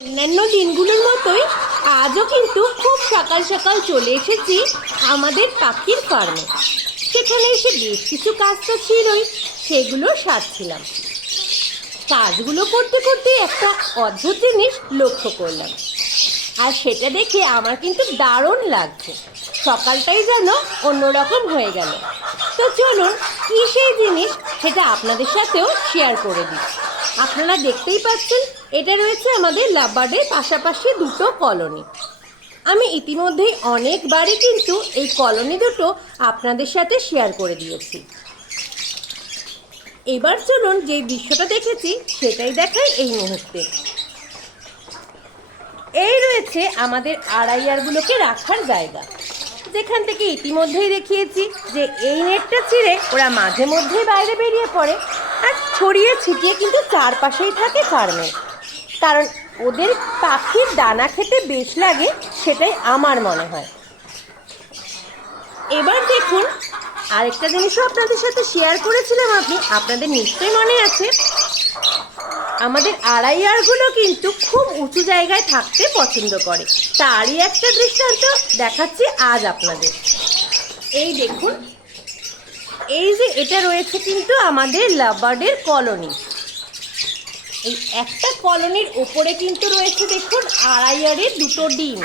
অন্যান্য দিনগুলোর মতোই আজও কিন্তু খুব সকাল সকাল চলে এসেছি আমাদের পাখির ফার্মে। সেখানে এসে বেশ কিছু কাজ তো ছিলই, সেগুলো সারছিলাম। কাজগুলো করতে করতে একটা অদ্ভুত জিনিস লক্ষ্য করলাম, আর সেটা দেখে আমার কিন্তু দারুণ লাগছে। সকালটাই যেন অন্যরকম হয়ে গেল। তো চলুন, কী সেই জিনিস সেটা আপনাদের সাথেও শেয়ার করে দিই। আপনারা দেখতেই পাচ্ছেন, এটা রয়েছে আমাদের লাভবার্ডের পাশাপাশি দুটো কলোনি। আমি ইতিমধ্যেই অনেকবারই কিন্তু এই কলোনি দুটো আপনাদের সাথে শেয়ার করে দিয়েছি। এবার চলুন, যে দৃশ্যটা দেখেছি সেটাই দেখাই এই মুহূর্তে। এই রয়েছে আমাদের আড়াইয়ারগুলোকে রাখার জায়গা, যেখান থেকে ইতিমধ্যেই দেখিয়েছি যে এই নেটটা ছিঁড়ে ওরা মাঝে মধ্যেই বাইরে বেরিয়ে পড়ে, আর ছড়িয়ে ছিটিয়ে কিন্তু চারপাশেই থাকে ফার্মে। কারণ ওদের পাখির দানা খেতে বেশ লাগে, সেটাই আমার মনে হয়। এবার দেখুন, আরেকটা জিনিসও আপনাদের সাথে শেয়ার করেছিলাম, আপনাদের নিশ্চয়ই মনে আছে। আমাদের আড়াইয়ারগুলো কিন্তু খুব উঁচু জায়গায় থাকতে পছন্দ করে, তারই একটা দৃষ্টান্ত দেখাচ্ছি আজ আপনাদের। এই দেখুন, এই যে এটা রয়েছে কিন্তু আমাদের লাভবার্ডের কলোনি। এই একটা কলোনির ওপরে কিন্তু রয়েছে দেখুন আড়াইয়ারের দুটো ডিম।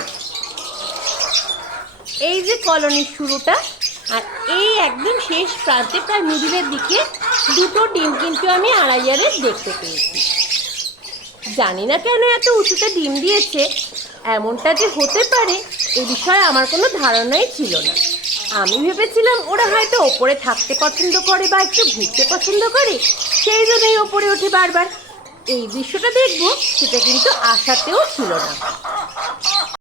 এই যে কলোনির শুরুটা, আর এই একদম শেষ প্রান্তে প্রায় মিডিলের দিকে দুটো ডিম কিন্তু আমি আড়াইয়ারের দেখতে পেয়েছি। জানি না কেন এত উঁচুতে ডিম দিয়েছে, এমনটা যে হতে পারে এ বিষয়ে আমার কোনো ধারণাই ছিল না। আমি ভেবেছিলাম ওরা হয়তো ওপরে থাকতে পছন্দ করে বা একটু ঘুরতে পছন্দ করে, সেই জন্যই ওপরে ওঠে বারবার। এই দৃশ্যটা দেখবো সেটা কিন্তু আশাতেও ছিল না।